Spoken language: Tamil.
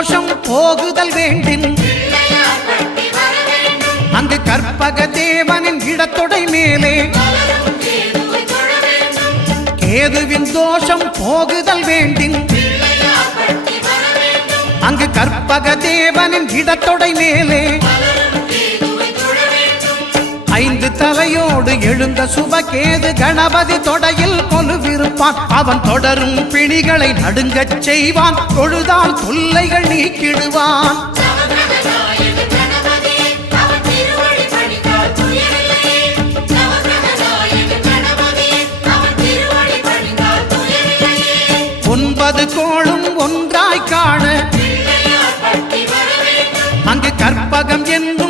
தோஷம் போகுதல் வேண்டின் அங்கு கற்பக தேவனின் இடத்தொடை மேலே கேதுவின் தோஷம் போகுதல் வேண்டின் அங்கு கற்பக தேவனின் இடத்தொடை மேலே 5 தலையோடு எழுந்த சுபகேது கணபதி தொடையில் கொலுவிருப்பான். அவன் தொடரும் பிணிகளை நடுங்கச் செய்வான். தொழுதால் தொல்லைகள் நீக்கிடுவான். ஒன்பது கோளும் ஒன்றாய் காண அங்கு கற்பகம் என்னும்